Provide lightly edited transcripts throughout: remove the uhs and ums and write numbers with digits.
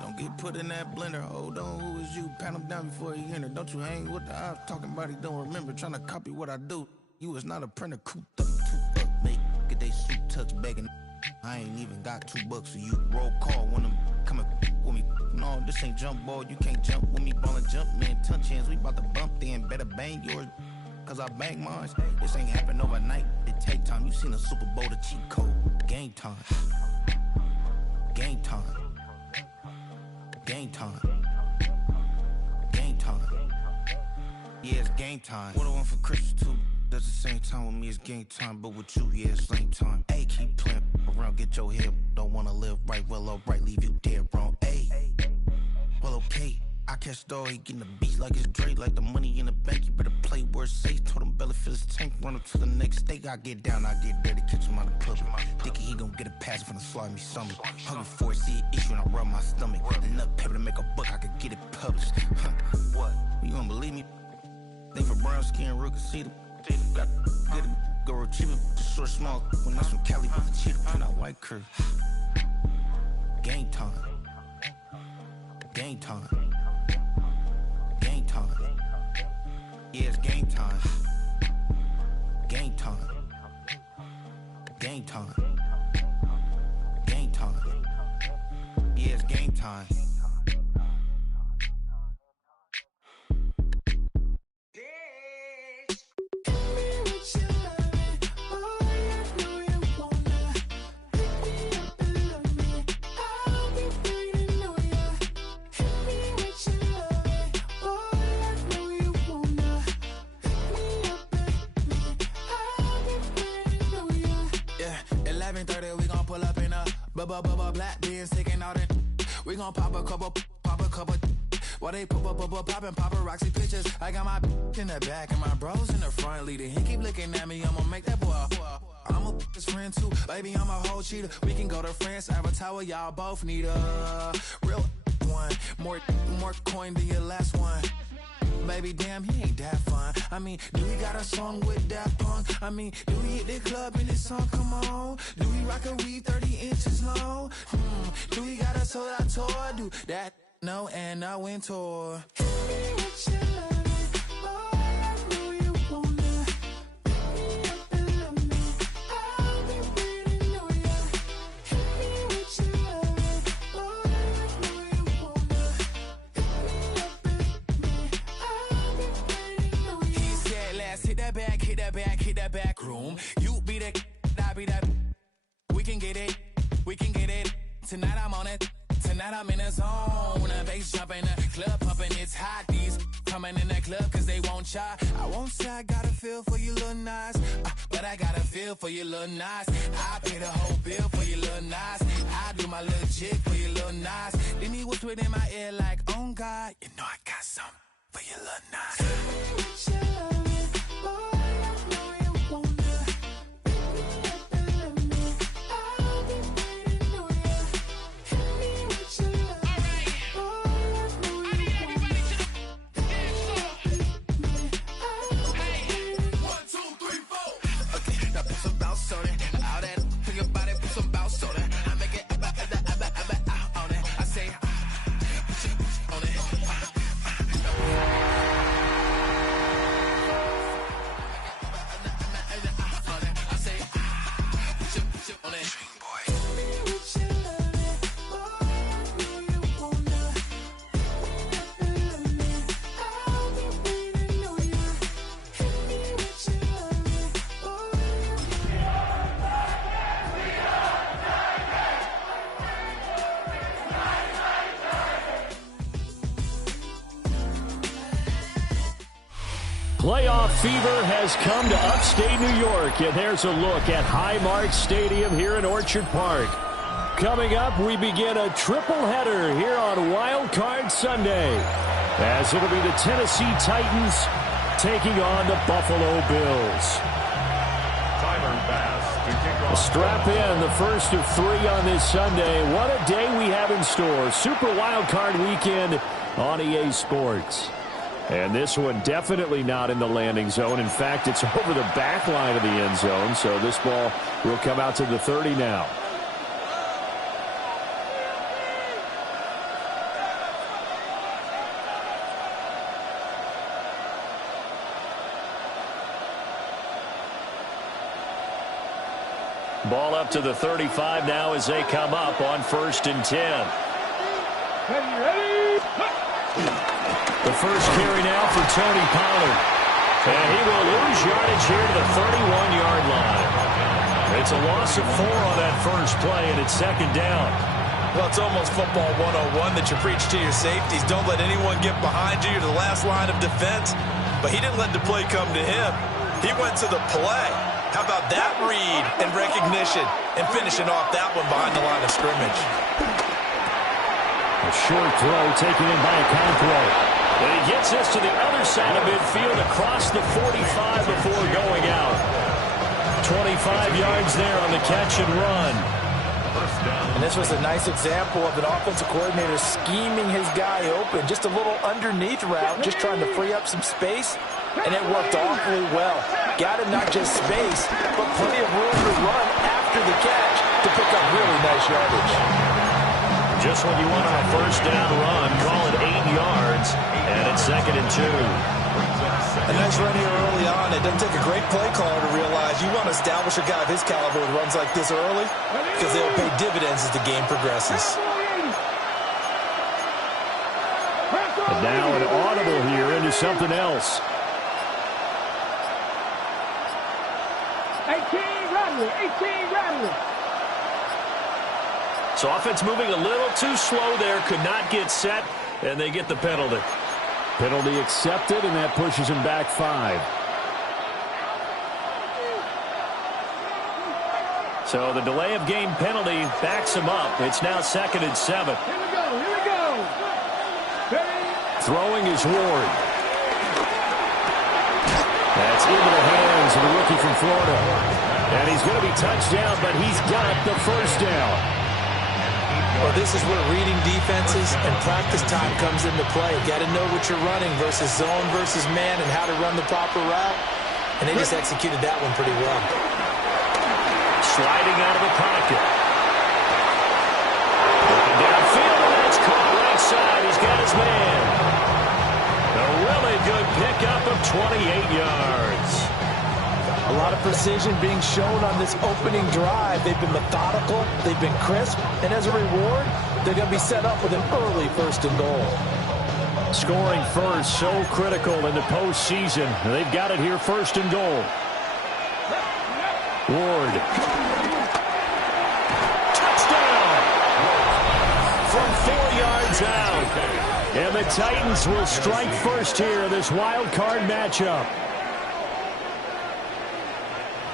Don't get put in that blender. Hold on, who is you? Pat him down before he enter. Don't you hang with the ops talking about he don't remember. Trying to copy what I do. You is not a printer. Cooped up, toot up, make. Get they suit tucks begging. I ain't even got $2 for you. Roll call when them coming with me. No, this ain't jump ball. You can't jump with me. Ballin' jump, man. Touch hands. We bout to bump then. Better bang yours. Cause I bang mine. This ain't happen overnight. It take time. You seen a Super Bowl, the cheat code. Game time. Game time. Game time. Game time. Yeah, it's game time. What I want for Christmas too. That's the same time with me, it's game time. But with you, yeah, it's same time. Hey, keep playing around, get your head. Don't wanna live right, well, alright, leave you dead wrong. Hey, well, okay. I catch the dog, he getting the beats like it's Dre, like the money in the bank. You better play where it's safe. Told him Bella fill his tank, run up to the next state. I get down, I get there to catch him out of public. Thinking he gon' get a pass from the slide me stomach. Hungry for it, see it issue and I rub my stomach. Enough paper to make a book, I could get it published. What? You don't believe me? Think for brown skin, real can see them. Got good, go retrieve it. Just short, small. When that's from Cali, but the cheetah print out white curve. Game time. Game time. Game time. Yeah, it's game time. Game time. Game time. Game time. Yeah, it's game time. Bubba black beans taking out it. We gon' pop a couple. While they poppin' paparazzi pictures. I got my in the back and my bros in the front leading. He keep looking at me, I'ma make that boy. I'm a his friend too, baby, I'm a whole cheater. We can go to France, Avatar, y'all both need a real one. More coin than your last one. Baby, damn, he ain't that fun. I mean, do he got a song with that punk? I mean, do he hit the club in this song? Come on. Do he rock a weed 30 inches long? Do he got a sold out tour? Do that? No, and I went tour. Hit that back room. You be the, I be that. We can get it. Tonight I'm on it. Tonight I'm in a zone. A bass jumping, a club pumping, it's hot. These coming in the club cause they won't try. I won't say I got a feel for you little nice, but I got a feel for you little nice. I pay the whole bill for you little nice. I do my little jig for you little nice. Then he whispered in my ear like, oh God, you know I got something for you little nice. Playoff fever has come to upstate New York, and there's a look at Highmark Stadium here in Orchard Park. Coming up, we begin a triple header here on Wild Card Sunday, as it'll be the Tennessee Titans taking on the Buffalo Bills. Strap in, the first of 3 on this Sunday. What a day we have in store. Super Wild Card Weekend on EA Sports. And this one definitely not in the landing zone. In fact, it's over the back line of the end zone. So this ball will come out to the 30 now. Ball up to the 35 now as they come up on 1st and 10. The first carry now for Tony Pollard. And he will lose yardage here to the 31-yard line. It's a loss of 4 on that first play, and it's 2nd down. Well, it's almost football 101 that you preach to your safeties. Don't let anyone get behind you. You're the last line of defense. But he didn't let the play come to him. He went to the play. How about that read and recognition and finishing off that one behind the line of scrimmage? A short throw taken in by a Conqueror. And he gets us to the other side of midfield across the 45 before going out. 25 yards there on the catch and run. And this was a nice example of an offensive coordinator scheming his guy open. Just a little underneath route, just trying to free up some space. And it worked awfully well. Got him not just space, but plenty of room to run after the catch to pick up really nice yardage. Just when you want on a first down run, call it 8 yards, and it's 2nd and 2. A nice run here early on. It doesn't take a great play caller to realize you want to establish a guy of his caliber who runs like this early because they'll pay dividends as the game progresses. And now an audible here into something else. 18 Rattler. So offense moving a little too slow there, could not get set, and they get the penalty. Penalty accepted, and that pushes him back 5. So the delay of game penalty backs him up. It's now 2nd and 7. Here we go. Throwing is Ward. That's into the hands of the rookie from Florida. And he's going to be touched down, but he's got the first down. Well, this is where reading defenses and practice time comes into play. You got to know what you're running versus zone versus man and how to run the proper route. And they just executed that one pretty well. Sliding out of the pocket. Looking downfield, and that's caught right side. He's got his man. A really good pickup of 28 yards. A lot of precision being shown on this opening drive. They've been methodical, they've been crisp, and as a reward, they're going to be set up with an early 1st and goal. Scoring first, so critical in the postseason. They've got it here, 1st and goal. Ward. Touchdown! From 4 yards out. And the Titans will strike first here in this wild card matchup.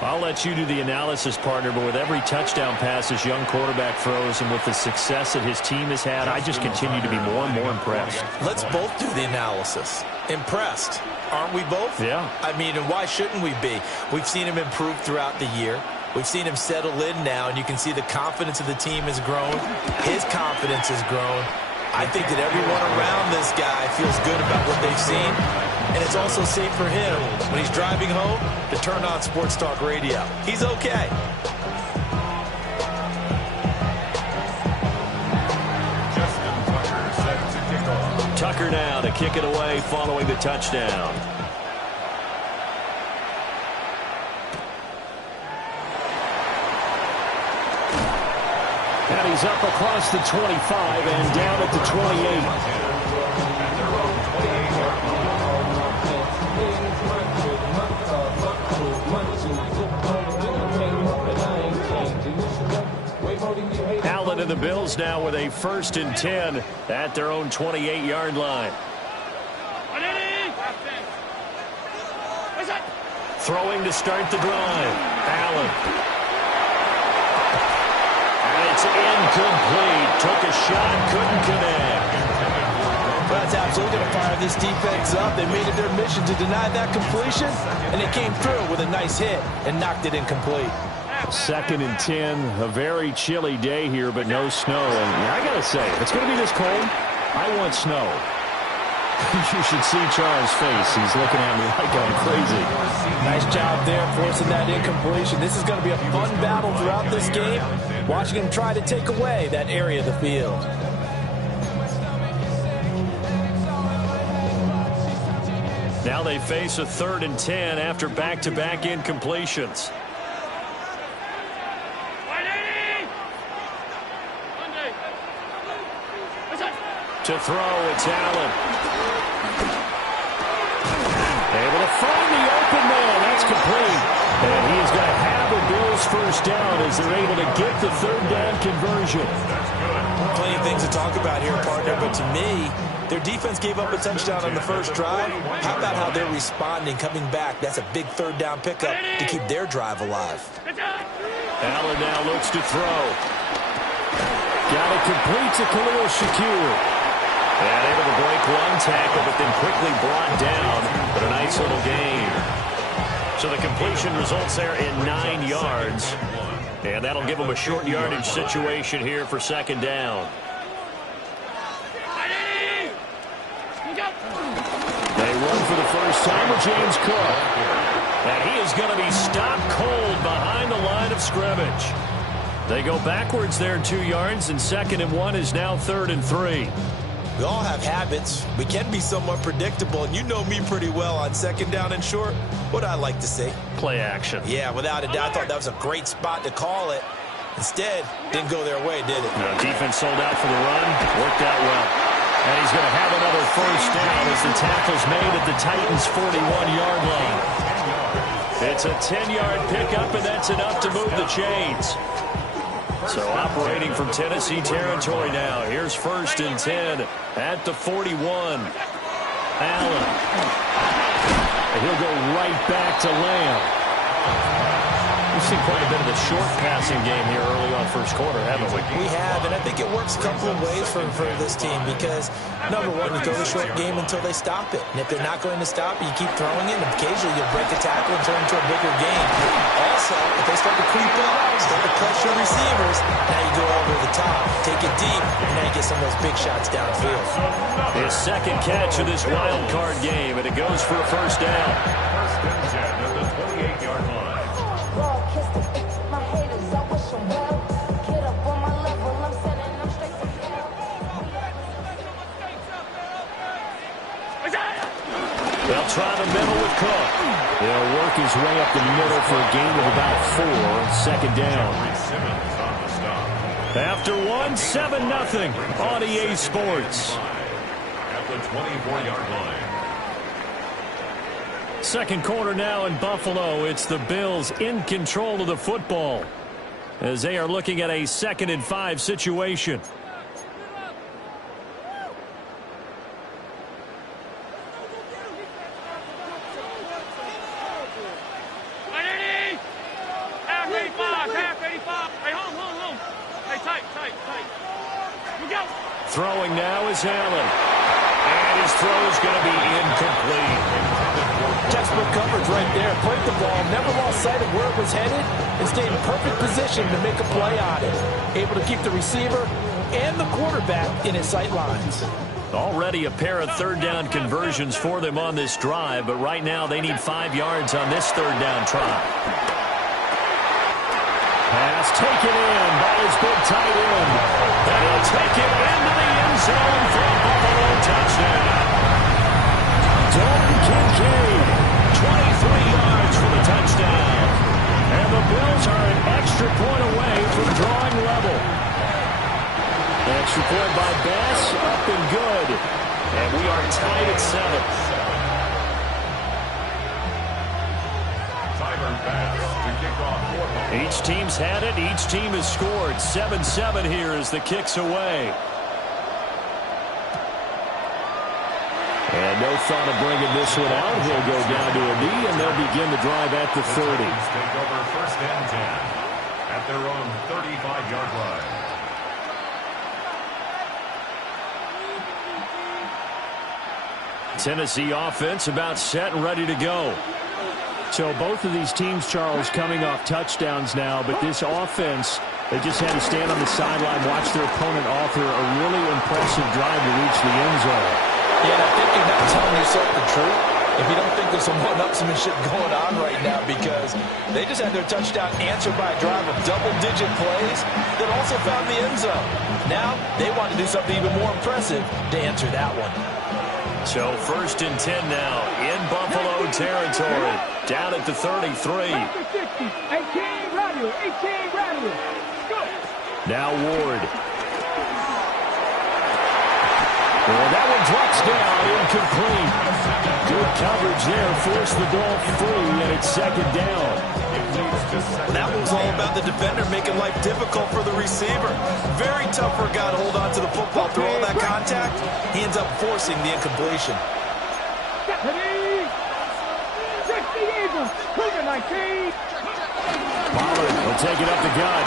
I'll let you do the analysis, partner, but with every touchdown pass this young quarterback throws and with the success that his team has had, I just continue to be more and more impressed. Let's both do the analysis. Impressed. Aren't we both? Yeah. I mean, and why shouldn't we be? We've seen him improve throughout the year. We've seen him settle in now, and you can see the confidence of the team has grown. His confidence has grown. I think that everyone around this guy feels good about what they've seen. And it's also safe for him when he's driving home to turn on Sports Talk Radio. He's okay. Tucker now to kick it away following the touchdown. And he's up across the 25 and down at the 28. Allen and the Bills now with a 1st and 10 at their own 28-yard line. Throwing to start the drive. Allen. And it's incomplete. Took a shot, couldn't connect. Well, that's absolutely going to fire this defense up. They made it their mission to deny that completion, and they came through with a nice hit and knocked it incomplete. 2nd and 10, a very chilly day here, but no snow. And I got to say, if it's going to be this cold, I want snow. You should see Charles' face. He's looking at me like I'm crazy. Nice job there forcing that incompletion. This is going to be a fun battle throughout this game, watching him try to take away that area of the field. Now they face a 3rd and 10 after back-to-back incompletions. To throw, it's Allen. Able to find the open man. That's complete. And he is going to have the Bills first down as they're able to get the third down conversion. Plenty of things to talk about here, partner, but to me, their defense gave up a touchdown on the first drive. How about how they're responding, coming back? That's a big third down pickup to keep their drive alive. Allen now looks to throw. Got it complete to Khalil Shakir. And able to break one tackle, but then quickly brought down. But a nice little gain. So the completion results there in 9 yards. And that'll give them a short yardage situation here for second down. They run for the first time with James Cook. And he is going to be stopped cold behind the line of scrimmage. They go backwards there 2 yards, and 2nd and 1 is now 3rd and 3. We all have habits. We can be somewhat predictable, and you know me pretty well on second down and short. What I like to say? Play action. Yeah, without a doubt. I thought that was a great spot to call it. Instead, didn't go their way, did it? No, defense sold out for the run. Worked out well. And he's going to have another first down as the tackle's made at the Titans' 41-yard line. It's a 10-yard pickup, and that's enough to move the chains. So operating from Tennessee territory now. Here's 1st and 10 at the 41. Allen. And he'll go right back to Lamb. We've seen quite a bit of the short passing game here early on first quarter, haven't we? We have, and I think it works a couple of ways for this team because, number one, you throw the short game until they stop it. And if they're not going to stop it, you keep throwing it, and occasionally you'll break a tackle and turn into a bigger game. Also, if they start to creep up, start to pressure receivers, now you go over the top, take it deep, and now you get some of those big shots downfield. His second catch of this wild card game, and it goes for a first down. First and 10 at the 28-yard line. They'll try the middle with Cook. He'll work his way up the middle for a gain of about 4. Second down. After 1, 7-0 on EA Sports. At the 24-yard line. Second quarter now in Buffalo. It's the Bills in control of the football as they are looking at a 2nd and 5 situation. Throwing now is Allen. And his throw is going to be incomplete. Textbook coverage right there. Played the ball, never lost sight of where it was headed, and stayed in perfect position to make a play on it. Able to keep the receiver and the quarterback in his sight lines. Already a pair of third down conversions for them on this drive, but right now they need 5 yards on this third down try. Pass taken in by his big tight end. And he'll take it into the end zone for a Buffalo touchdown. Dalton Kincaid, 23 yards for the touchdown. And the Bills are an extra point away from drawing level. Extra point by Bass, up and good. And we are tied at 7. Each team's had it. Each team has scored. 7-7 here as the kick's away. And no thought of bringing this one out. He'll go down to a knee, and they'll begin the drive at the 30. Take over 1st and 10 at their own 35-yard line. Tennessee offense about set and ready to go. So both of these teams, Charles, coming off touchdowns now, but this offense, they just had to stand on the sideline, watch their opponent author a really impressive drive to reach the end zone. Yeah, and I think you're not telling yourself the truth if you don't think there's some one-upsmanship going on right now, because they just had their touchdown answered by a drive of double-digit plays that also found the end zone. Now they want to do something even more impressive to answer that one. So 1st and 10 now in Buffalo territory, down at the 33. 18 Rattler. Go. Now Ward. And that one drops down, incomplete. Good coverage there, forced the ball free, and it's second down. That was all about the defender making life difficult for the receiver. Very tough for a guy to hold on to the football through all that contact. He ends up forcing the incompletion. Pollard will take it up the gut.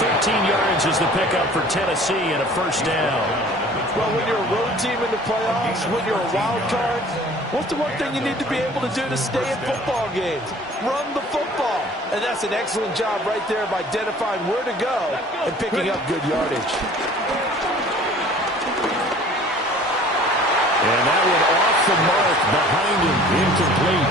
13 yards is the pickup for Tennessee and a first down. Well, when you're a road team in the playoffs, when you're a wild card, what's the one thing you need to be able to do to stay in football games? Run the football. And that's an excellent job right there of identifying where to go and picking up good yardage. And that one off the mark behind him, incomplete.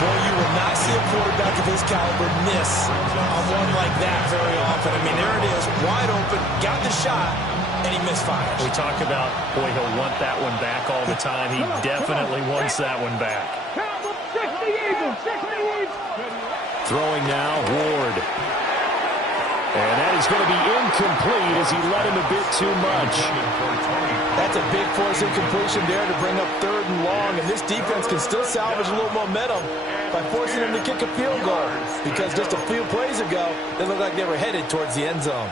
Boy, you will not see a quarterback of his caliber miss on one like that very often. I mean, there it is, wide open, got the shot, and he misfires. We talk about, boy, he'll want that one back all the time. He definitely wants that one back. Throwing now, Ward. And that is going to be incomplete as he let him a bit too much. That's a big force incompletion there to bring up 3rd and long, and this defense can still salvage a little momentum by forcing him to kick a field goal, because just a few plays ago, they looked like they were headed towards the end zone.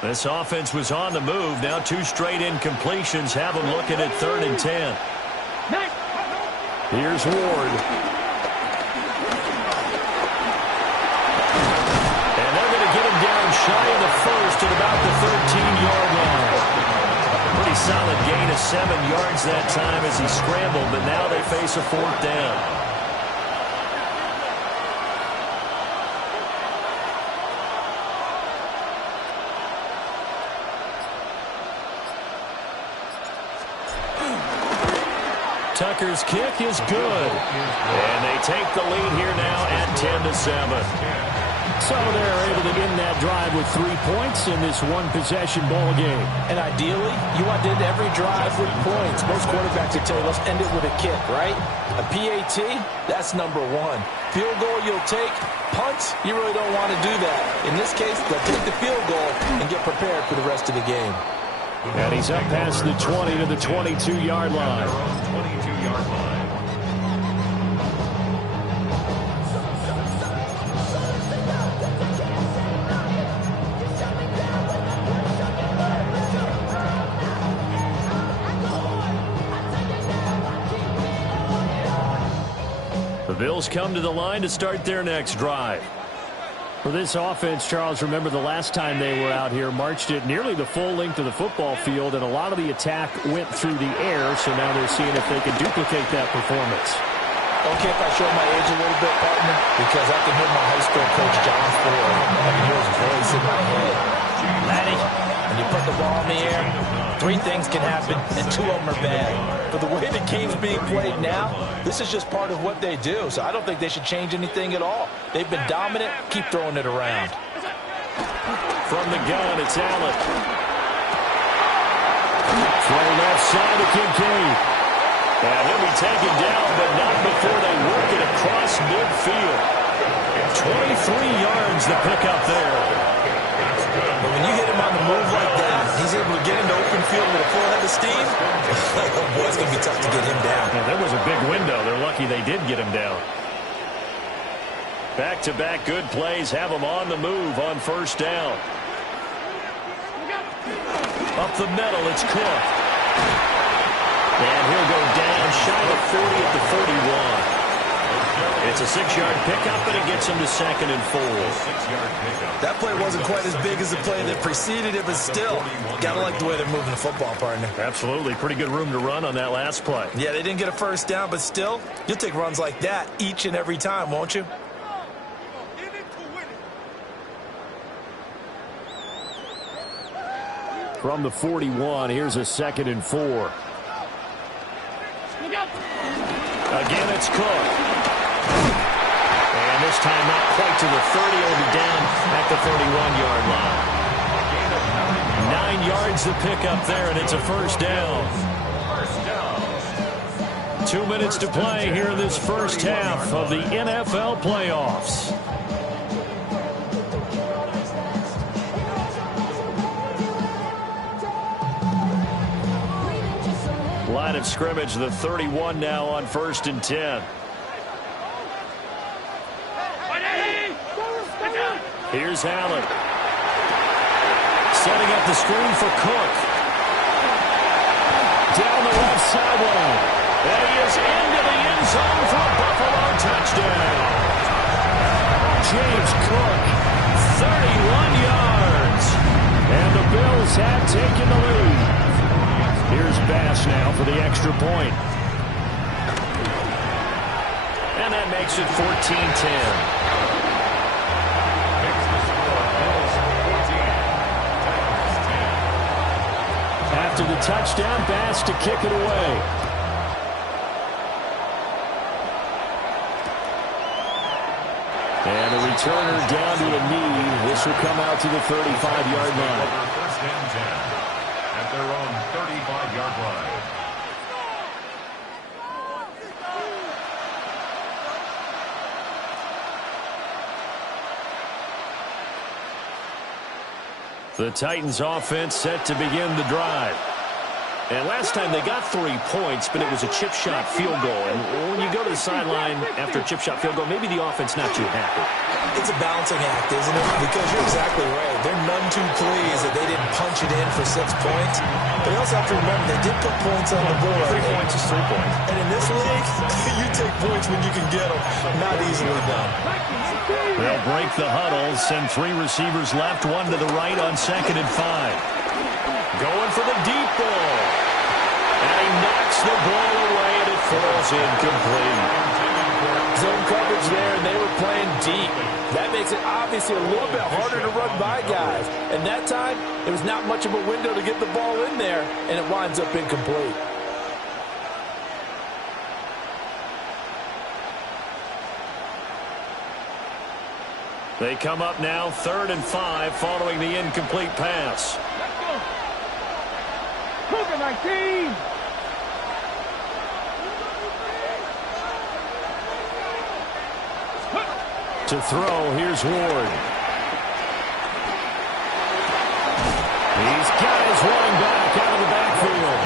This offense was on the move. Now 2 straight incompletions have them looking at 3rd and 10. Here's Ward. And they're going to get him down shy of the first at about the 13-yard line. Pretty solid gain of 7 yards that time as he scrambled, but now they face a 4th down. Tucker's kick is good. And they take the lead here now at 10-7. So they're able to end that drive with 3 points in this one-possession ball game. And ideally, you want to end every drive with points. Most quarterbacks would tell you, let's end it with a kick, right? A PAT, that's number 1. Field goal you'll take. Punts, you really don't want to do that. In this case, they'll take the field goal and get prepared for the rest of the game. And he's up past the 20 to the 22-yard line. 22-yard line. The Bills come to the line to start their next drive. For this offense, Charles, remember the last time they were out here, marched it nearly the full length of the football field, and a lot of the attack went through the air, so now they're seeing if they can duplicate that performance. Okay, if I show my age a little bit, partner, because I can hear my high school coach, John Ford. I can hear his voice in my head. Laddie, when you put the ball in the air, 3 things can happen, and 2 of them are bad. But the way the game's being played now, this is just part of what they do. So I don't think they should change anything at all. They've been dominant. Keep throwing it around. From the gun, it's Allen. Throw left side to Kincaid. And he'll be taken down, but not before they work it across midfield. 23 yards the pickup there. But when you hit him on the move like that, he's able to get into open field with a full head of steam. Oh, boy, it's going to be tough to get him down. Yeah, there was a big window. They're lucky they did get him down. Back-to-back good plays have him on the move on first down. Up the middle, it's Cook. And he'll go down shy of 40 at the 41. It's a 6-yard pickup, and it gets him to 2nd and 4. That play wasn't quite as big as the play that preceded it, but still, gotta like the way they're moving the football, partner. Absolutely. Pretty good room to run on that last play. Yeah, they didn't get a first down, but still, you'll take runs like that each and every time, won't you? From the 41, here's a 2nd and 4. Again, it's Cook. And this time not quite to the 30. It'll be down at the 31-yard line. 9 yards the pickup there, and it's a first down. 2 minutes to play here in this first half of the NFL playoffs. of scrimmage, the 31 now on 1st and 10. Here's Allen. Setting up the screen for Cook. Down the left sideline. And he is into the end zone for a Buffalo touchdown. James Cook, 31 yards. And the Bills have taken the lead. Here's Bass now for the extra point. And that makes it 14-10. After the touchdown, Bass to kick it away. And a returner down to a knee. This will come out to the 35-yard line. First and 10 at their own 35-yard line. The Titans offense set to begin the drive. And last time they got 3 points, but it was a chip shot field goal. And when you go to the sideline after a chip shot field goal, maybe the offense not too happy. It's a balancing act, isn't it? Because you're exactly right. They're none too pleased that they didn't punch it in for 6 points. But you also have to remember they did put points on the board. 3 points is 3 points. And in this league, you take points when you can get them. Not easily done. They'll break the huddle, send 3 receivers left, 1 to the right on 2nd and 5. Going for the deep ball. And he knocks the ball away, and it falls incomplete. Zone coverage there, and they were playing deep. That makes it obviously a little bit harder to run by guys. And that time, it was not much of a window to get the ball in there, and it winds up incomplete. They come up now, 3rd and 5, following the incomplete pass. Cougar 19. To throw, here's Ward. He's got his running back out of the backfield.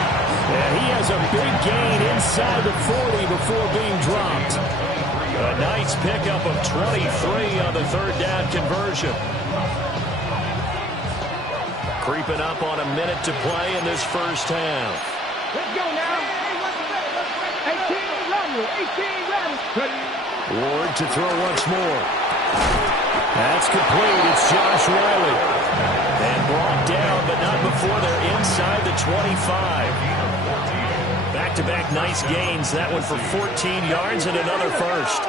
And he has a big gain inside the 40 before being dropped. A nice pickup of 23 on the 3rd down conversion. Creeping up on a minute to play in this first half. Let's go now. 18 Rattle. Ward to throw once more. That's complete. It's Josh Riley. And brought down, but not before they're inside the 25. Back-to-back nice gains. That one for 14 yards and another first.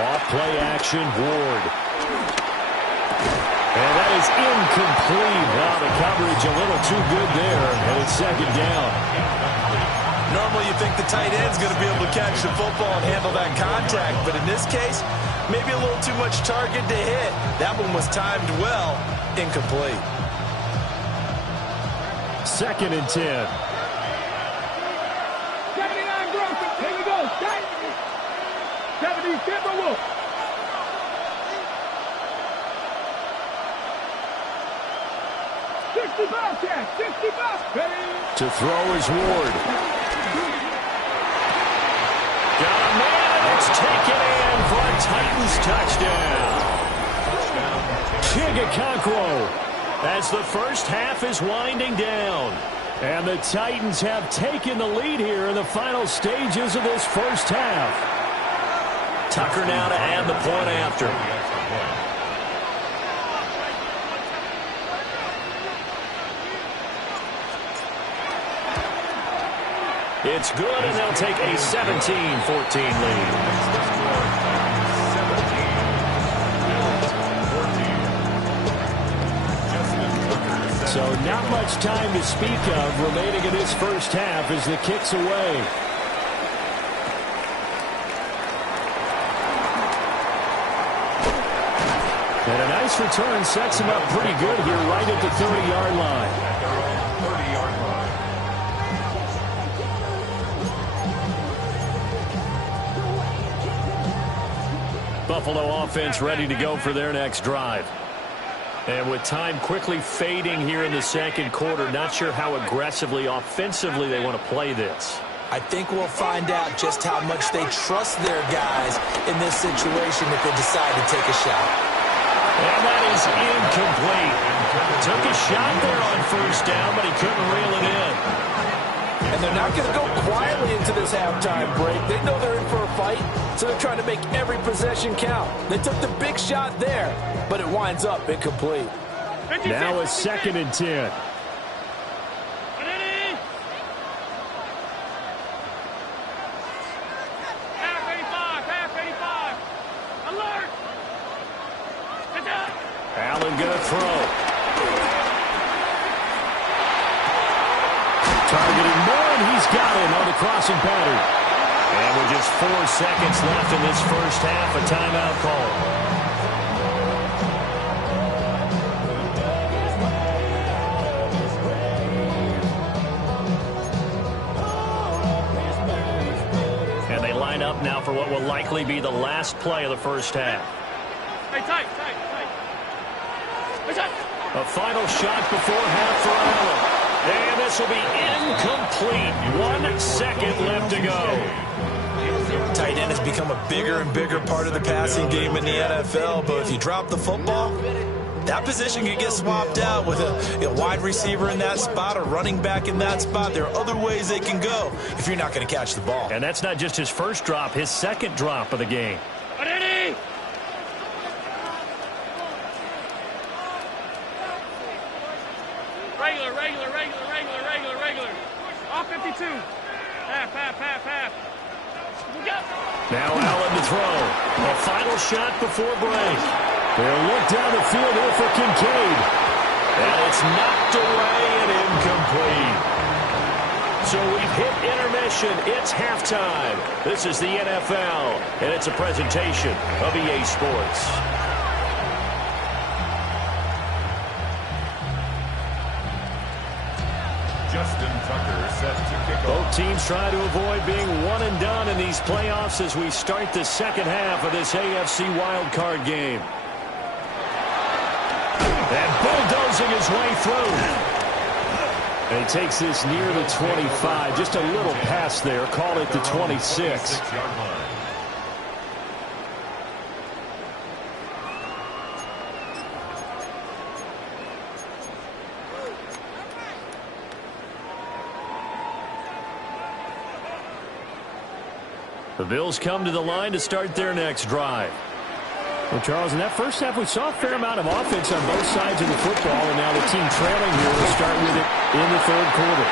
Off play action, Ward. And that is incomplete. Wow, the coverage a little too good there. And it's 2nd down. Normally you think the tight end's going to be able to catch the football and handle that contact. But in this case, maybe a little too much target to hit. That one was timed well. Incomplete. 2nd and 10. 79 Gross. Here we go. 70 Timberwolf. To throw is Ward. Got a man. It's taken in for a Titans touchdown. Chigakonkwo as the first half is winding down. And the Titans have taken the lead here in the final stages of this first half. Tucker now to add the point after. It's good, and they'll take a 17-14 lead. So not much time to speak of remaining in this first half as the kick's away. And a nice return sets him up pretty good here right at the 30-yard line. Buffalo offense ready to go for their next drive. And with time quickly fading here in the second quarter, not sure how aggressively, offensively they want to play this. I think we'll find out just how much they trust their guys in this situation if they decide to take a shot. And that is incomplete. Took a shot there on first down, but he couldn't reel it in. And they're not going to go quietly into this halftime break. They know they're in for a fight, so they're trying to make every possession count. They took the big shot there, but it winds up incomplete. Now a 2nd and 10. Allen going to throw. Targeting more, and he's got him on the crossing pattern. And with just 4 seconds left in this first half, a timeout call. And they line up now for what will likely be the last play of the first half. Hey, tight. A final shot before half for Allen. And this will be incomplete. 1 second left to go. Tight end has become a bigger and bigger part of the passing game in the NFL, but if you drop the football, that position can get swapped out with a wide receiver in that spot, a running back in that spot. There are other ways they can go if you're not going to catch the ball. And that's not just his first drop, his second drop of the game. Regular. All 52. Half. Now Allen to throw. A final shot before break. They'll look down the field here for Kincaid. And it's knocked away and incomplete. So we've hit intermission. It's halftime. This is the NFL, and it's a presentation of EA Sports. Justin Tucker set to kick off. Both teams try to avoid being one and done in these playoffs as we start the second half of this AFC wildcard game. And bulldozing his way through. And he takes this near the 25, just a little past there, call it the 26. The Bills come to the line to start their next drive. Well, Charles, in that first half, we saw a fair amount of offense on both sides of the football, and now the team trailing here will start with it in the third quarter.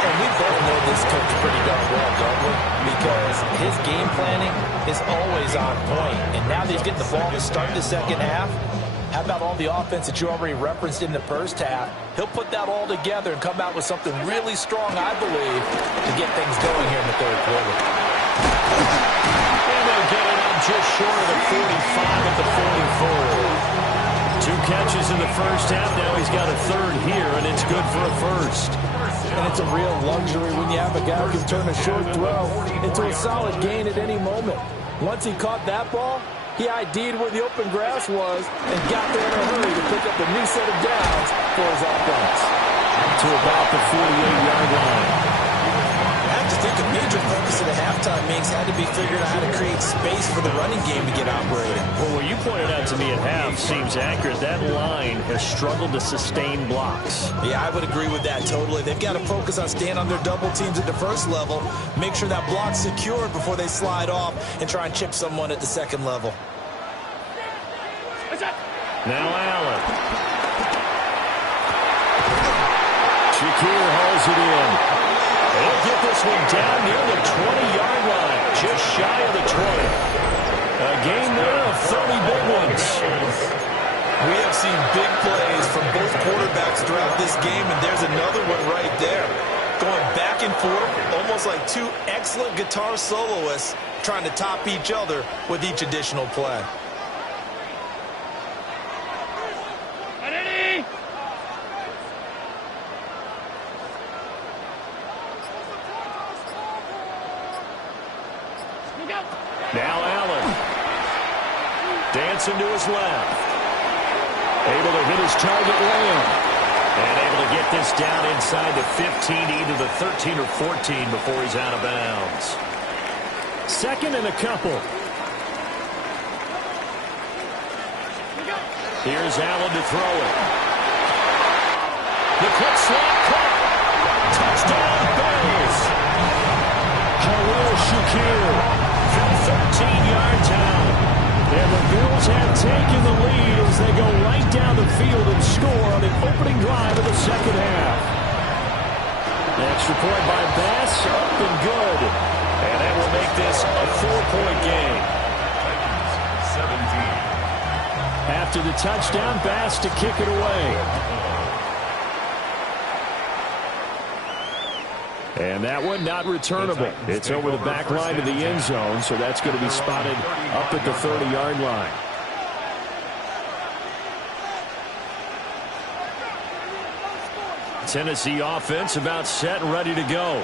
And we both know this coach pretty darn well, don't we? Because his game planning is always on point. And now that he's getting the ball to start the second half, how about all the offense that you already referenced in the first half? He'll put that all together and come out with something really strong, I believe, to get things going here in the third quarter. And they'll get it up just short of the 45 at the 44. 2 catches in the first half. Now he's got a third here, and it's good for a first. And it's a real luxury when you have a guy who can turn a short throw into a solid gain at any moment. Once he caught that ball, he ID'd where the open grass was and got there in a hurry to pick up a new set of downs for his offense. To about the 48-yard line. I have to think a major focus of the halftime makes had to be figuring out how to create space for the running game to get operating. Well, what you pointed out to me at half seems accurate. That line has struggled to sustain blocks. Yeah, I would agree with that totally. They've got to focus on staying on their double teams at the first level, make sure that block's secured before they slide off and try and chip someone at the second level. Now Allen. Shakir hauls it in. They'll get this one down near the 20-yard line, just shy of the 20. A game there of 30 big ones. We have seen big plays from both quarterbacks throughout this game, and there's another one right there. Going back and forth, almost like 2 excellent guitar soloists trying to top each other with each additional play. Now Allen. Dancing to his left. Able to hit his target layup. And able to get this down inside the 15, either the 13 or 14 before he's out of bounds. Second and a couple. Here's Allen to throw it. The quick slot caught. Touchdown, Bills. Khalil Shakir from 13-yard out. And the Bills have taken the lead as they go right down the field and score on the opening drive of the second half. The extra point by Bass, up and good. And that will make this a 4-point game. 17. After the touchdown, Bass to kick it away. And that one not returnable. It's over the back line of the end zone, so that's going to be spotted up at the 30-yard line. Tennessee offense about set and ready to go.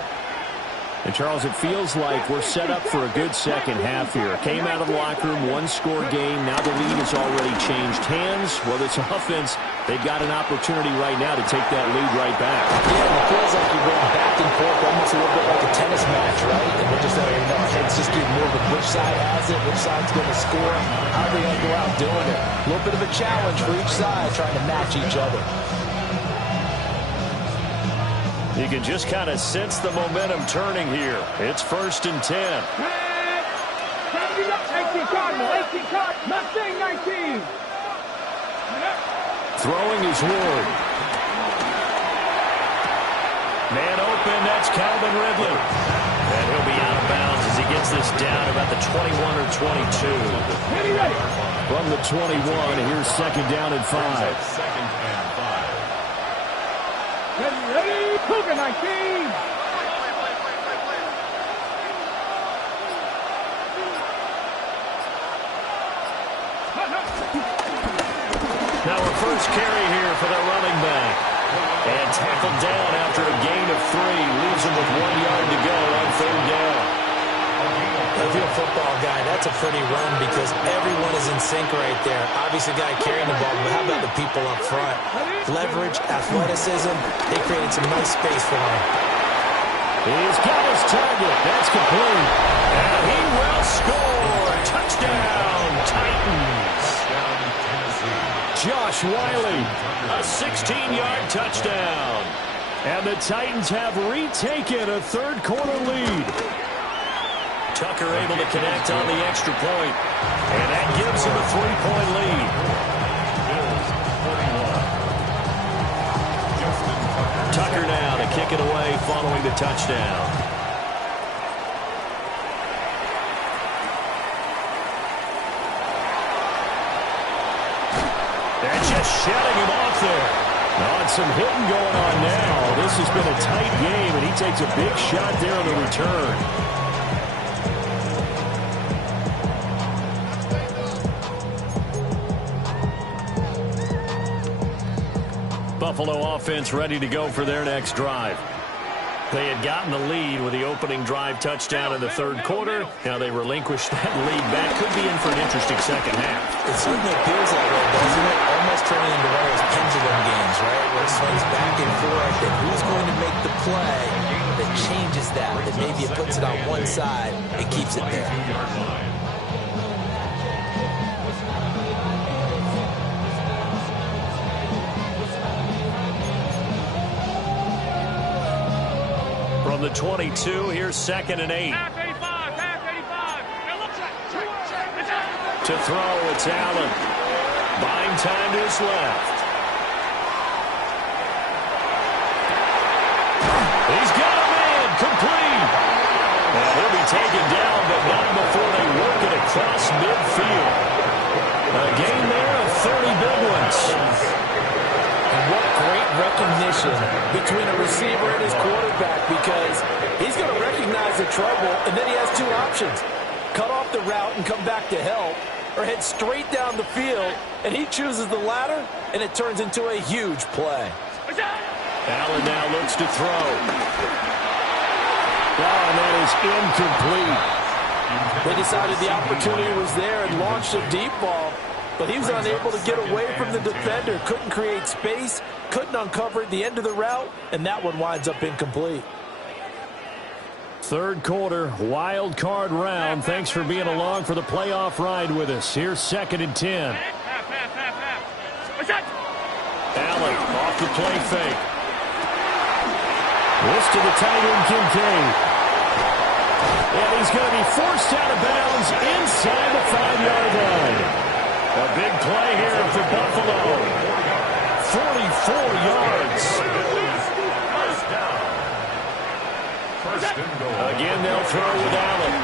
And, Charles, it feels like we're set up for a good second half here. Came out of the locker room, one-score game. Now the lead has already changed hands. Well, this offense, they've got an opportunity right now to take that lead right back. Yeah, and it feels like you're going back and forth, almost a little bit like a tennis match, right? And we're just, our heads just getting more of which side has it, which side's going to score, how are they going to go out doing it. A little bit of a challenge for each side, trying to match each other. You can just kind of sense the momentum turning here. It's 1st and 10. 18 card, Mustang 19. Throwing is Ward. Man open, that's Calvin Ridley. And he'll be out of bounds as he gets this down about the 21 or 22. From the 21, here's 2nd down and 5. 2nd and 5. Ready, Cougar 19. Now a first carry here for the running back. And tackled down after a gain of 3. Leaves him with 1 yard to go on 3rd down. If you're a football guy, that's a pretty run because everyone is in sync right there. Obviously, the guy carrying the ball, but how about the people up front? Leverage, athleticism, they created some nice space for him. He's got his target. That's complete. And he will score. Touchdown, Titans. Josh Wiley, a 16-yard touchdown. And the Titans have retaken a third-quarter lead. Tucker able to connect on the extra point. And that gives him a 3-point lead. Tucker now to kick it away following the touchdown. They're just shutting him off there. Oh, it's some hitting going on now. This has been a tight game, and he takes a big shot there on the return. Buffalo offense ready to go for their next drive. They had gotten the lead with the opening drive touchdown in the third quarter. Now they relinquished that lead back. Could be in for an interesting second half. It certainly feels that way, doesn't it? Almost turning into one of those pendulum games, right? Where it swings back and forth, and who's going to make the play that changes that maybe it puts it on one side and keeps it there. From the 22, here's 2nd and 8. Half 85, half 85. To throw, it's Allen. Buying time to his left. He's got a man, complete. And he'll be taken down, but not before they work it across midfield. A gain there of 30 big ones. And what great recognition between a receiver and his quarterback, because he's going to recognize the trouble, and then he has 2 options. Cut off the route and come back to help, or head straight down the field, and he chooses the latter, and it turns into a huge play. Allen now looks to throw. Oh, and that is incomplete. They decided the opportunity was there and launched a deep ball. but he was unable to get away from the defender. Couldn't create space, couldn't uncover the end of the route, and that one winds up incomplete. Third quarter, wild card round. Thanks for being along for the playoff ride with us. Here's 2nd and 10. Allen off the play fake. This to the tight end, Kincaid. And he's going to be forced out of bounds inside the 5-yard line. A big play here for Buffalo. 44 yards. Again, they'll throw with Allen.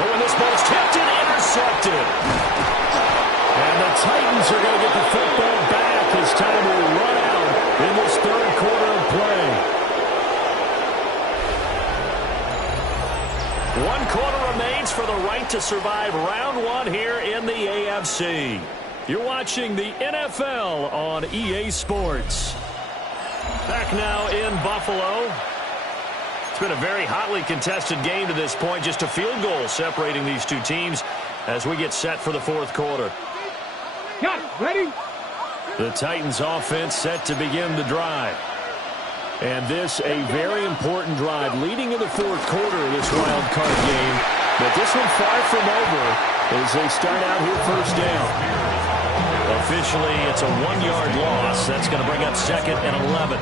Oh, and this ball's tipped and intercepted. And the Titans are going to get the football back as time will run out in this third quarter of play. 1 quarter remains for the right to survive round 1 here in the AFC. You're watching the NFL on EA Sports. Back now in Buffalo. It's been a very hotly contested game to this point. Just a field goal separating these two teams as we get set for the fourth quarter. Ready? The Titans offense set to begin the drive. And this a very important drive leading in the fourth quarter of this wild card game. But this one far from over as they start out here first down. Officially, it's a 1-yard loss. That's going to bring up 2nd and 11.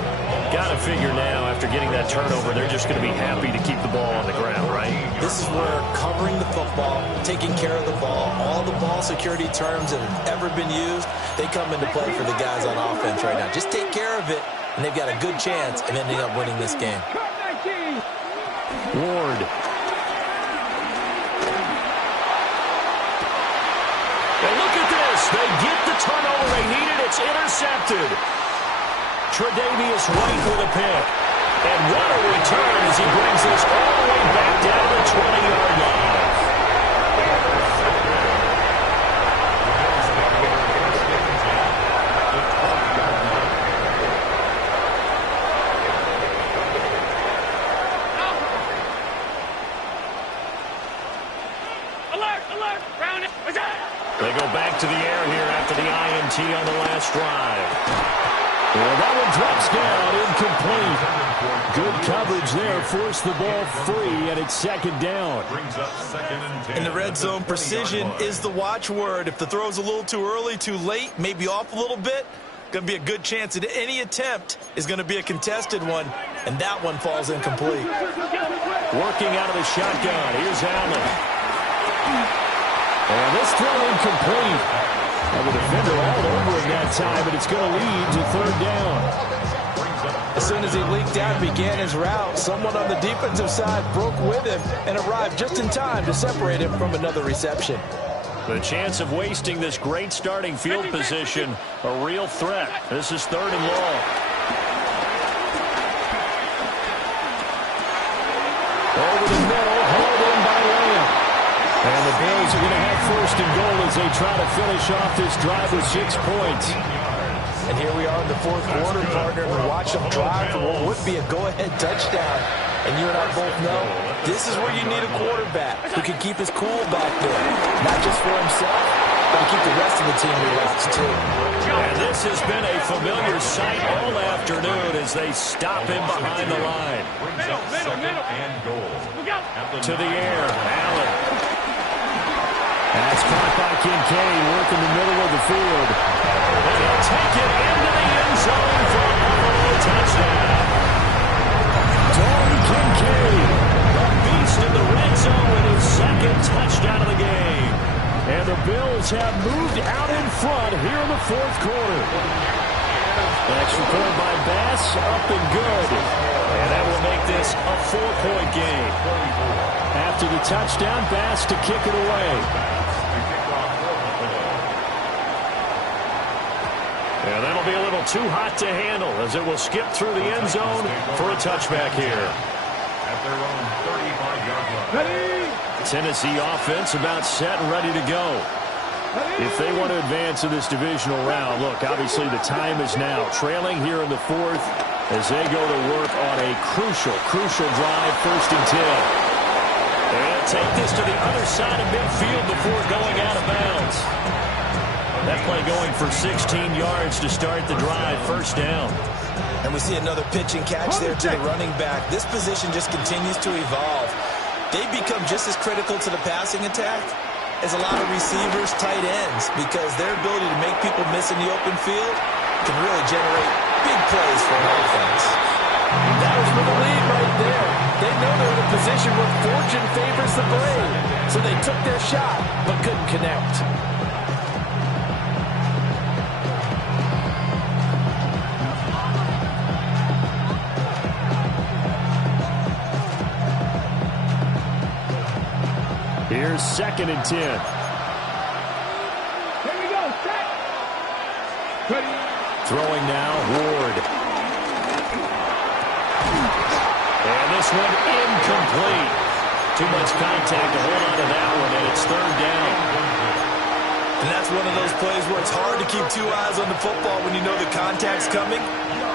Got to figure now, after getting that turnover, they're just going to be happy to keep the ball on the ground, right? This is where covering the football, taking care of the ball, all the ball security terms that have ever been used, they come into play for the guys on offense right now. Just take care of it, and they've got a good chance of ending up winning this game. Ward. And look at this. They get the turnover they needed. It's intercepted. Tre'Davious White with a pick. And what a return as he brings this all the way back down the 20-yard line. They go back to the air here after the INT on the last drive. Well, that one drops down, incomplete. Good coverage there, forced the ball free, and it's 2nd down. In the red zone, precision is the watchword. If the throw's a little too early, too late, maybe off a little bit, going to be a good chance that any attempt is going to be a contested one, and that one falls incomplete. Working out of the shotgun, here's Allen. And this throw incomplete. And the defender all over him that time, but it's going to lead to 3rd down. As soon as he leaked out and began his route, someone on the defensive side broke with him and arrived just in time to separate him from another reception. The chance of wasting this great starting field position, a real threat. This is 3rd and long. Over the middle, hauled in by Lamb. And the Bills are going to have 1st and goal as they try to finish off this drive with 6 points. And here we are in the fourth quarter, partner, and watch them drive for what would be a go-ahead touchdown. And you and I both know this is where you need a quarterback who can keep his cool back there. Not just for himself, but to keep the rest of the team relaxed, too. And this has been a familiar sight all afternoon as they stop him behind the line. To the air, Allen. That's caught by Kincaid, working the middle of the field. And he'll take it into the end zone for a Buffalo touchdown. Dalton Kincaid, the beast in the red zone with his 2nd touchdown of the game. And the Bills have moved out in front here in the fourth quarter. Extra point by Bass, up and good. And that will make this a 4-point game. After the touchdown, Bass to kick it away. And that'll be a little too hot to handle as it will skip through the end zone for a touchback here. At their own 35-yard line. Tennessee offense about set and ready to go. If they want to advance in this divisional round, look, obviously the time is now. Trailing here in the fourth as they go to work on a crucial drive, 1st and 10. And take this to the other side of midfield before going out of bounds. That play going for 16 yards to start the drive. First down. And we see another pitch and catch there to the running back. This position just continues to evolve. They become just as critical to the passing attack as a lot of receivers, tight ends, because their ability to make people miss in the open field can really generate big plays for an offense. That was for the lead right there. They know they're in a position where fortune favors the brave. So they took their shot, but couldn't connect. Here's 2nd and 10. Here we go. Set. Ready. Throwing now, Ward. And this one incomplete. Too much contact to hold on to that one, and it's 3rd down. And that's one of those plays where it's hard to keep 2 eyes on the football when you know the contact's coming,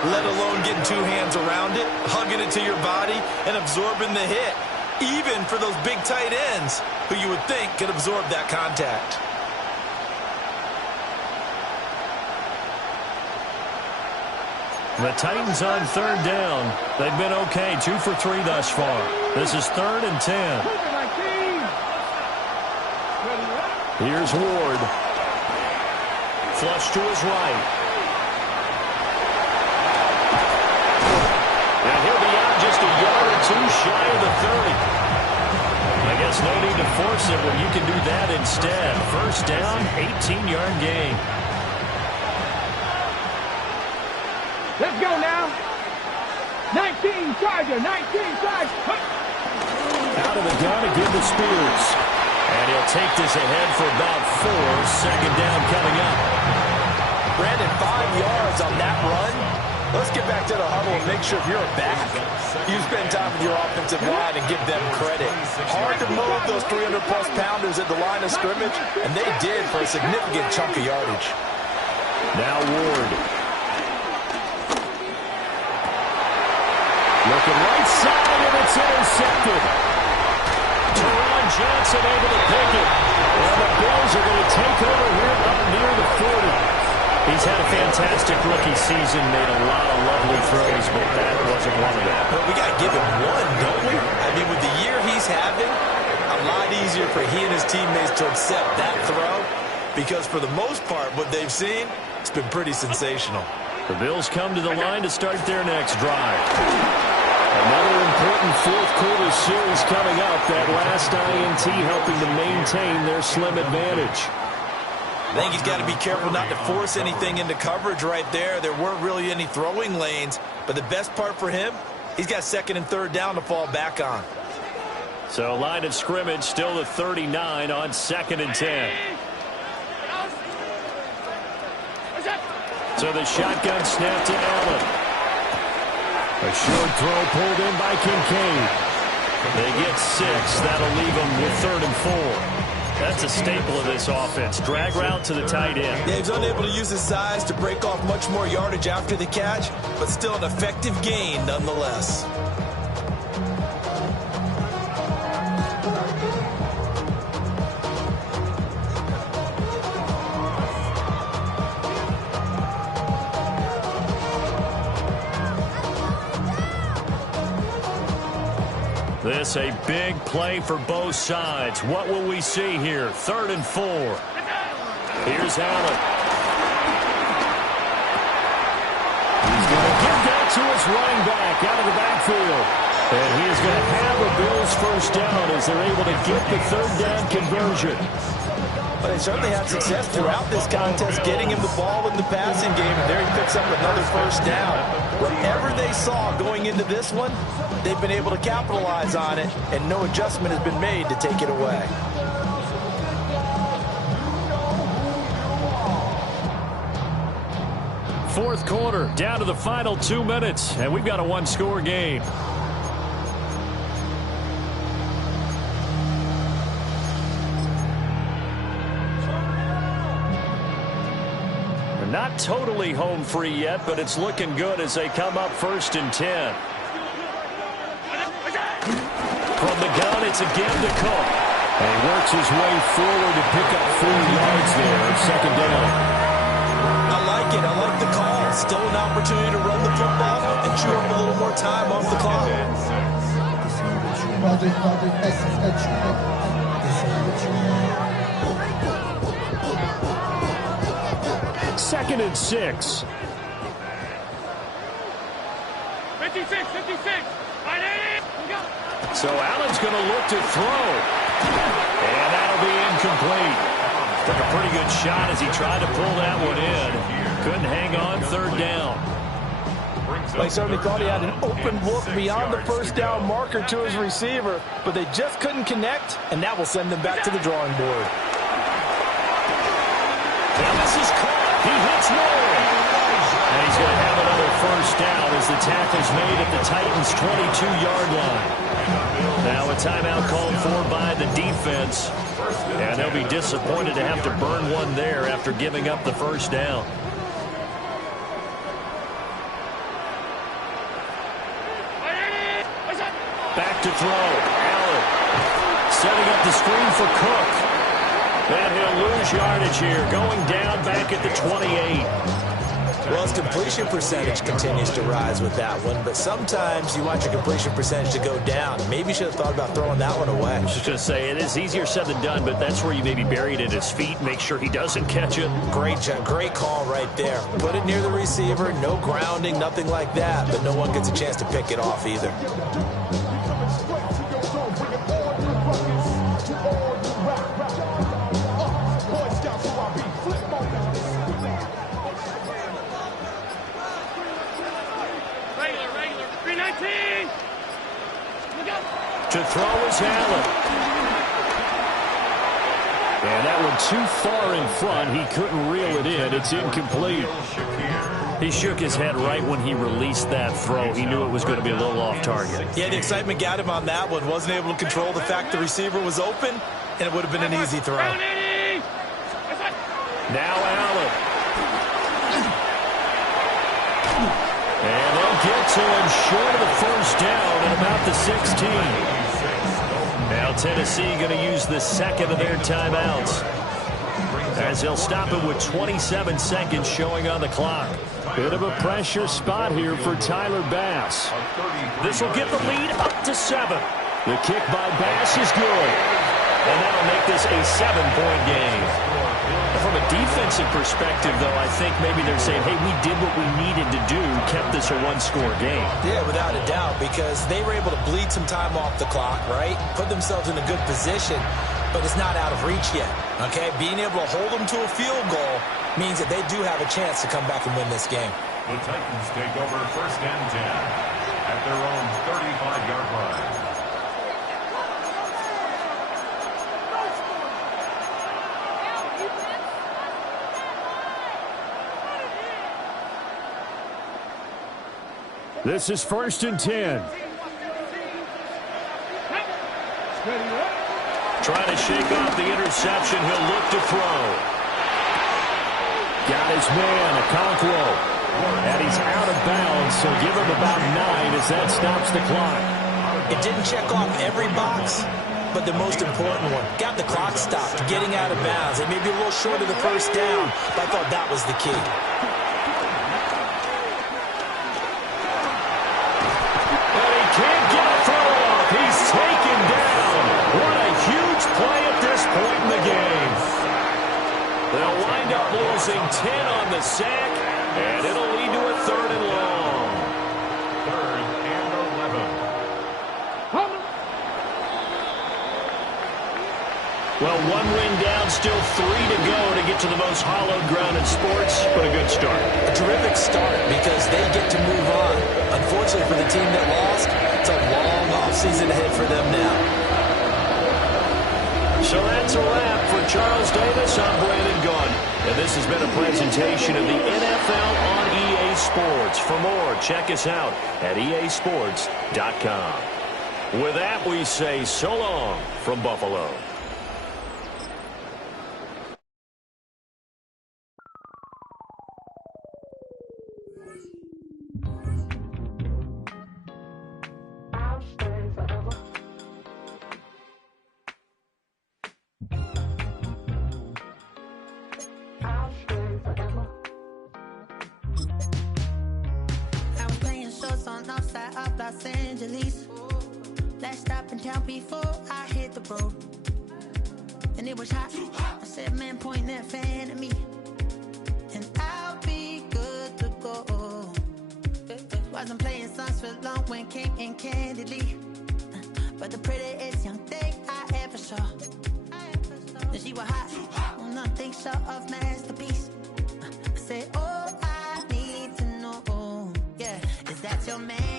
let alone getting 2 hands around it, hugging it to your body, and absorbing the hit, even for those big tight ends who you would think could absorb that contact. The Titans on 3rd down. They've been okay, 2 for 3 thus far. This is 3rd and 10. Here's Ward. Flush to his right. And he'll be out just a yard or 2 shy of the 30. I guess no need to force it when you can do that instead. First down, 18-yard gain. Let's go now. 19 Charger, 19 Charger. Out of the gun again to Spears. And he'll take this ahead for about 4. 2nd down coming up. Brandon, 5 yards on that run. Let's get back to the huddle and make sure if you're a back, you spend time with your offensive line and give them credit. Hard to move those 300-plus pounders at the line of scrimmage, and they did for a significant chunk of yardage. Now Ward. Looking right side, and it's intercepted. Teron Johnson able to pick it. And the Bills are going to take over here up near the 40. He's had a fantastic rookie season, made a lot of lovely throws, but that wasn't one of them. But we got to give him one, don't we? I mean, with the year he's having, a lot easier for he and his teammates to accept that throw, because for the most part, what they've seen, it's been pretty sensational. The Bills come to the line to start their next drive. Another important 4th quarter series coming up. That last INT helping to maintain their slim advantage. I think he's got to be careful not to force anything into coverage right there. There weren't really any throwing lanes, but the best part for him, he's got 2nd and 3rd down to fall back on. So line of scrimmage still the 39 on 2nd and 10. So the shotgun snap to Allen. A short throw pulled in by Kincaid. They get 6. That'll leave them with 3rd and 4. That's a staple of this offense. Drag route to the tight end. Yeah, he's unable to use his size to break off much more yardage after the catch, but still an effective gain nonetheless. This a big play for both sides. What will we see here? 3rd and 4. Here's Allen. He's going to give that to his running back out of the backfield. And he is going to have a Bills first down as they're able to get the 3rd down conversion. But they certainly had success throughout this contest, getting him the ball in the passing game, and there he picks up another first down. Whatever they saw going into this one, they've been able to capitalize on it, and no adjustment has been made to take it away. Fourth quarter, down to the final 2 minutes, and we've got a 1-score game. Not totally home free yet, but it's looking good as they come up 1st and 10. From the gun, It's again to Cook. And he works his way forward to pick up 4 yards there on second down. I like it. I like the call. Still an opportunity to run the football and chew up a little more time off the clock. Second and 6. 56. So Allen's going to look to throw. And that'll be incomplete. Took a pretty good shot as he tried to pull that one in. Couldn't hang on third down. They certainly thought he had an open look beyond the first down marker to his receiver, but they just couldn't connect, and that will send them back to the drawing board. And this is caught. He hits Lloyd. And he's going to have another first down as the tackle's made at the Titans' 22-yard line. Now a timeout called for by the defense. And they'll be disappointed to have to burn one there after giving up the first down. Back to throw. Allen setting up the screen for Cook. And he'll lose yardage here, going down back at the 28. Well, his completion percentage continues to rise with that one, but sometimes you want your completion percentage to go down. Maybe you should have thought about throwing that one away. I was just going to say, it is easier said than done, but that's where you maybe bury it at his feet, make sure he doesn't catch it. Great call right there. Put it near the receiver, no grounding, nothing like that, but no one gets a chance to pick it off either. To throw is Allen. And that one too far in front. He couldn't reel it in. It's incomplete. He shook his head right when he released that throw. He knew it was going to be a little off target. Yeah, the excitement got him on that one. Wasn't able to control the fact the receiver was open, and it would have been an easy throw. Now Allen. And they'll get to him short of the first down at about the 16. Now Tennessee going to use the second of their timeouts, as they'll stop it with 27 seconds showing on the clock. Bit of a pressure spot here for Tyler Bass. This will get the lead up to 7. The kick by Bass is good. And that'll make this a 7-point game. From a defensive perspective, though, I think maybe they're saying, hey, we did what we needed to do, kept this a one-score game. Yeah, without a doubt, because they were able to bleed some time off the clock, right? Put themselves in a good position, but it's not out of reach yet, okay? Being able to hold them to a field goal means that they do have a chance to come back and win this game. The Titans take over first and 10 at their own 35-yard line. This is first and 10. Trying to shake off the interception. He'll look to throw. Got his man, Okonkwo. And he's out of bounds, so give him about 9 as that stops the clock. It didn't check off every box, but the most important one. Got the clock stopped, getting out of bounds. It may be a little short of the first down, but I thought that was the key. Taken down. What a huge play at this point in the game. They'll wind up losing 10 on the sack, and it'll lead to a 3rd and long. 3rd and 11. Well, 1 ring down, still 3 to go to get to the most hallowed ground in sports, but a good start. A terrific start because they get to move on. Unfortunately for the team that lost, it's a long offseason ahead for them now. So that's a wrap for Charles Davis. I'm Brandon Gunn. And this has been a presentation of the NFL on EA Sports. For more, check us out at easports.com. With that, we say so long from Buffalo. I was playing shows on outside of Los Angeles. Last stop in town before I hit the road. And it was hot. I said, man, point that fan at me. And I'll be good to go. Wasn't playing songs for long when came in candidly. But the prettiest young thing I ever saw. And she was hot. Nothing short of masterpiece. I said, oh, I need to know. Yeah, is that your man?